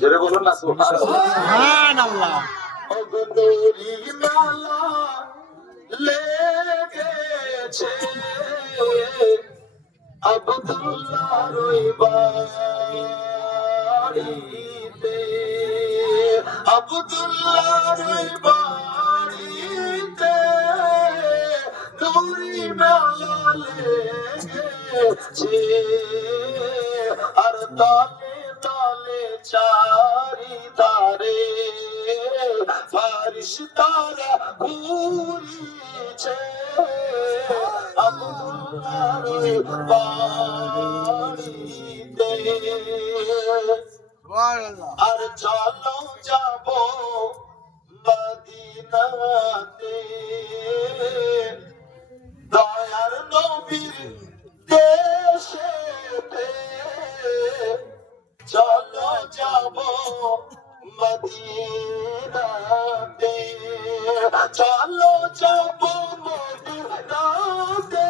জোরে বলুন না সুবহানাল্লাহ। অগনুরি মালা লেগেছে আব্দুল্লাহর ওই বাড়িতে, আব্দুল্লাহর ওই বাড়িতে নুরি মালা লেগেছে। আর তালে তালে চারিধারে ফারিস্তারা ঘুরিছে আব্দুল্লাহর ওই বাড়িতে। আর চলো যাব মদিনাতে দয়ার নবীর দেশেতে। চলো যাব মদিনাতে, চলো যাব মদিনাতে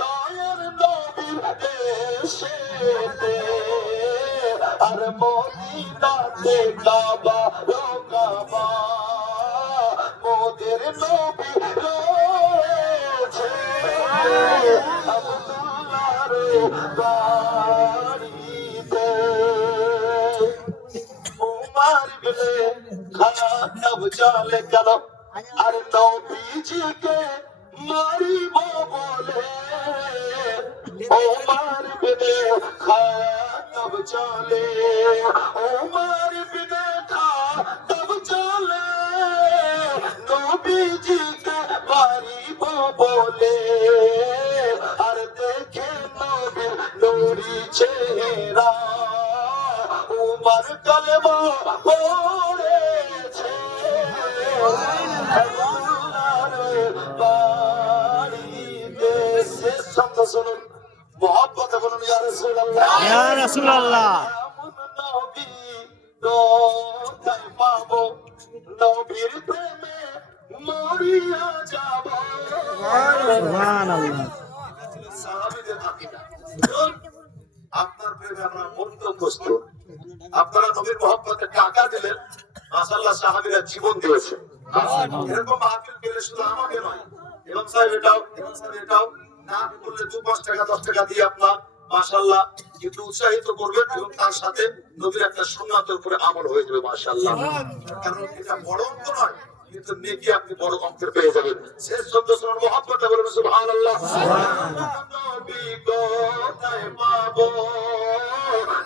দয়ার নবীর দেশেতে। আর মদিনাতে কাবা ও কাবা মোদের নবী রয়েছে আব্দুল্লাহর বাড়িতে। উমর বিনে খাতাব চলে গেল আর নবীজিকে মারিব বলে। উমর বিনে খাতাব চলে, উমর বিনে খাতাব চলে নবীজিকে মারিব বলে। আর দেখে নবীর নুরি চেহারা উমর কলমা পড়েছে বাড়িতে। শেষ শব্দ শুনুন, মোহাব্বতে বলুন ইয়া রাসূলুল্লাহ, ইয়া রাসূলুল্লাহ। এমন নবী কোথায় পাবো, নবীর প্রেমে মরিয়া যাব। সুবহানাল্লাহ। সাহাবীদের আকিদা, আপনার প্রেমে আমরা মন্তব্যস্ত। আপনারা নবীর মোহাব্বতে টাকা দিলেন, মাশাআল্লাহ সাহাবীরা জীবন দিয়েছে। এরকম মাহফিল পেলে শুধু আমাকে নয়, ইমাম সাহেব এটাও, ইমাম সাহেব এটাও না করলে 2-5 টাকা 10 টাকা দিয়ে আপনার মাশাআল্লাহ একটু উৎসাহিত করবেন এবং তার সাথে নবীর একটা সুন্নাতের উপরে আমল হয়ে যাবে মাশাআল্লাহ। কারণ এটা বড় অঙ্ক নয়, কিন্তু নেকি আপনি বড় অঙ্কের পেয়ে যাবেন। শেষ শব্দ শুনুন, মোহাব্বতে বলুন সুবহানাল্লাহ। নবী কোথায় পাবো,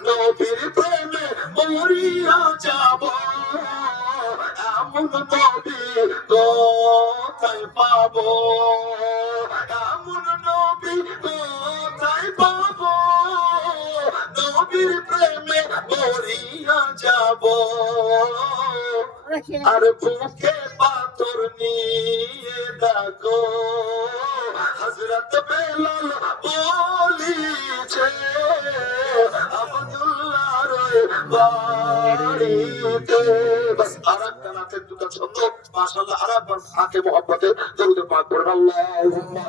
নবীর প্রেমে মরিয়া যাব। এমন নবী কোথায় পাবো, এমন নবী কোথায় পাবো, নবীর প্রেমে মরিয়া যাব। আর বুকে পাথর নিয়ে ডাকো হযরত বেলাল বলিছে আব্দুল্লাহর বাড়িতে। বাস আরেকটা নাচের দুটো ছন্দ মাশাআল্লাহ, আরেকবার থাকে মোহাব্বতে দরুদ পাক পড়ুন আল্লাহুম্মা